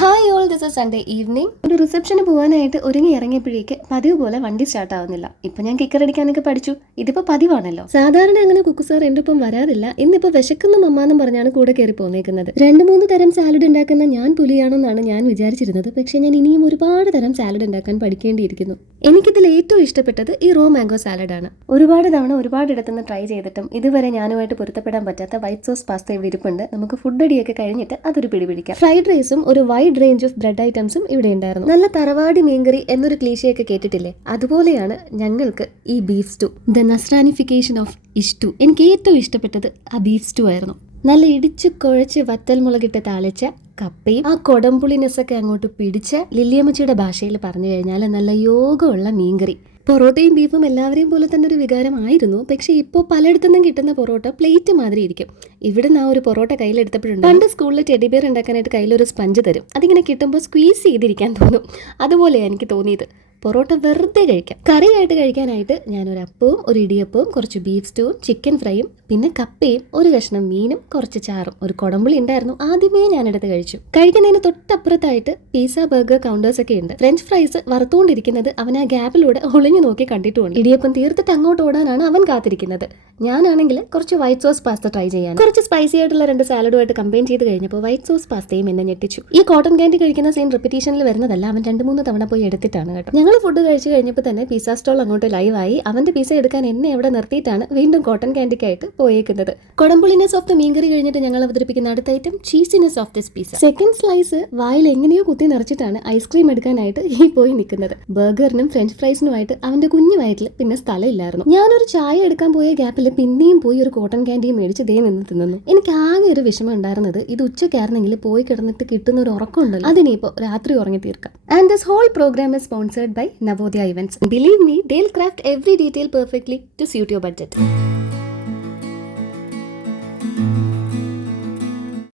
Hi all this is Sunday evening ഒരു റിസപ്ഷന് പോകാനായിട്ട് ഒരുങ്ങി ഇറങ്ങിയപ്പോഴേക്ക് പതിവ് പോലെ വണ്ടി സ്റ്റാർട്ട് ആവുന്നില്ല. ഇപ്പൊ ഞാൻ കിക്കർ അടിക്കാനൊക്കെ പഠിച്ചു. ഇതിപ്പോ പതിവാണല്ലോ. സാധാരണ അങ്ങനെ കുക്കു സാർ എന്റെ ഒപ്പം വരാറില്ല. ഇന്നിപ്പോ വിശക്കുന്ന മമ്മാന്നും പറഞ്ഞാണ് കൂടെ കയറി പോന്നേക്കുന്നത്. രണ്ട് മൂന്ന് തരം സാലഡ് ഉണ്ടാക്കുന്ന ഞാൻ പുലിയാണെന്നാണ് ഞാൻ വിചാരിച്ചിരുന്നത്. പക്ഷെ ഞാൻ ഇനിയും ഒരുപാട് തരം സാലഡ് ഉണ്ടാക്കാൻ പഠിക്കേണ്ടിയിരിക്കുന്നു. എനിക്കിതിൽ ഏറ്റവും ഇഷ്ടപ്പെട്ടത് ഈ റോ മാംഗോ സാലഡ് ആണ്. ഒരുപാട് തവണ ഒരുപാട് ഇടത്തുനിന്ന് ട്രൈ ചെയ്തിട്ടും ഇതുവരെ ഞാനുമായിട്ട് പൊരുത്തപ്പെടാൻ പറ്റാത്ത വൈറ്റ് സോസ് പാസ്ത ഇവിടെ ഇരിപ്പുണ്ട്. നമുക്ക് ഫുഡ് അടിയൊക്കെ കഴിഞ്ഞിട്ട് അതൊരു പിടി പിടിക്കാം. ഫ്രൈഡ് റൈസും ഒരു വൈഡ് റേഞ്ച് ഓഫ് ബ്രെഡ് ഐറ്റംസും ഇവിടെ ഉണ്ടായിരുന്നു. നല്ല തറവാടി മീൻകറി എന്നൊരു ക്ലീശയൊക്കെ കേട്ടിട്ടില്ലേ? അതുപോലെയാണ് ഞങ്ങൾക്ക് ഈ beef stew the nasranification of ishtu എനിക്ക് ഏറ്റവും ഇഷ്ടപ്പെട്ടത് ആ ബീഫ് സ്റ്റു ആയിരുന്നു. നല്ല ഇടിച്ചു കുഴച്ച് വത്തൽ മുളകിട്ട് താളിച്ച കപ്പയും ആ കൊടംപുളിനെസ് ഒക്കെ അങ്ങോട്ട് പിടിച്ച ലില്ലിയമ്മച്ചിയുടെ ഭാഷയിൽ പറഞ്ഞു കഴിഞ്ഞാൽ നല്ല യോഗമുള്ള മീൻകറി. പൊറോട്ടയും ബീഫും എല്ലാവരെയും പോലെ തന്നെ ഒരു വികാരമായിരുന്നു. പക്ഷേ ഇപ്പോൾ പലയിടത്തുനിന്നും കിട്ടുന്ന പൊറോട്ട പ്ലേറ്റ് മാതിരി ഇരിക്കും ഇവിടുന്ന് ആ ഒരു പൊറോട്ട കയ്യിലെടുത്തപ്പോഴുണ്ട്. പണ്ട് സ്കൂളിൽ ടെഡിബിയർ ഉണ്ടാക്കാനായിട്ട് കയ്യിലൊരു സ്പഞ്ച് തരും. അതിങ്ങനെ കിട്ടുമ്പോൾ സ്ക്വീസ് ചെയ്തിരിക്കാൻ തോന്നും. അതുപോലെയാണ് എനിക്ക് തോന്നിയത്. പൊറോട്ട വെറുതെ കഴിക്കാം. കറിയായിട്ട് കഴിക്കാനായിട്ട് ഞാനൊരു അപ്പവും ഒരു ഇടിയപ്പവും കുറച്ച് ബീഫ് സ്റ്റൂവും ചിക്കൻ ഫ്രൈയും പിന്നെ കപ്പയും ഒരു കഷ്ണം മീനും കുറച്ച് ചാറും. ഒരു കുടമ്പുളി ഉണ്ടായിരുന്നു. ആദ്യമേ ഞാനെടുത്ത് കഴിച്ചു. കഴിക്കുന്നതിന് തൊട്ടപ്പുറത്തായിട്ട് പിസ്സ ബർഗർ കൗണ്ടേഴ്സ് ഒക്കെ ഉണ്ട്. ഫ്രഞ്ച് ഫ്രൈസ് വറുത്തുകൊണ്ടിരിക്കുന്നത് അവൻ ആ ഗ്യാപ്പിലൂടെ ഒളിഞ്ഞു നോക്കി കണ്ടിട്ടുമുണ്ട് ഇടിയപ്പം തീർത്തിട്ട് അങ്ങോട്ട് ഓടാനാണ് അവൻ കാത്തിരിക്കുന്നത്. ഞാനാണെങ്കിൽ കുറച്ച് വൈറ്റ് സോസ് പാസ്ത ട്രൈ ചെയ്യാൻ. കുറച്ച് സ്പൈസി ആയിട്ടുള്ള രണ്ട് സാലഡുമായിട്ട് കമ്പൈൻ ചെയ്ത് കഴിഞ്ഞപ്പോൾ വൈറ്റ് സോസ് പാസ്തയും എന്നെ ഞെട്ടിച്ചു. ഈ കോട്ടൺ കാൻഡി കഴിക്കുന്ന സീൻ റിപ്പീറ്റേഷനിൽ വരുന്നതല്ല അവൻ രണ്ട് മൂന്ന് തവണ പോയി എടുത്തിട്ടാണ് കേട്ടോ. ഞങ്ങൾ ഫുഡ് കഴിച്ചു കഴിഞ്ഞപ്പോൾ തന്നെ പിസ സ്റ്റോൾ അങ്ങോട്ട് ലൈവായി അവന്റെ പിസ എടുക്കാൻ എന്നെ അവിടെ നിർത്തിയിട്ടാണ് വീണ്ടും കോട്ടൺ കാൻഡിക്കായിട്ട് പോയേക്കുന്നത്. കൊടംപുളിനെസ് ഓഫ് ദ മീൻകറി കഴിഞ്ഞിട്ട് ഞങ്ങൾ അവതരിപ്പിക്കുന്ന അടുത്ത item cheesiness of this pizza second slice വായിൽ എങ്ങനെയോ കുത്തി നിറച്ചിട്ടാണ് ഐസ്ക്രീം എടുക്കാനായിട്ട് ഈ പോയി നിൽക്കുന്നത്. ബർഗറിനും ഫ്രഞ്ച് ഫ്രൈസിനുമായിട്ട് അവന്റെ കുഞ്ഞു വയറ്റിൽ പിന്നെ സ്ഥലമില്ലായിരുന്നു. ഞാനൊരു ചായ എടുക്കാൻ പോയ ഗ്യാപ്പിൽ പിന്നെയും പോയി ഒരു കോട്ടൺ ക്യാൻഡിയും മേടിച്ച് ദേ നിന്ന് തിന്നുന്നു. എനിക്ക് ആകെ ഒരു വിഷമം ഉണ്ടായിരുന്നത് ഇത് ഉച്ചയ്ക്കായിരുന്നെങ്കിൽ പോയി കിടന്നിട്ട് കിട്ടുന്ന ഒരു ഉറക്കമുണ്ടല്ലോ അതിനിപ്പോ രാത്രി ഉറങ്ങി തീർക്കാം. And this whole programme is sponsored by Navodaya events believe me they'll craft every detail perfectly to suit your budget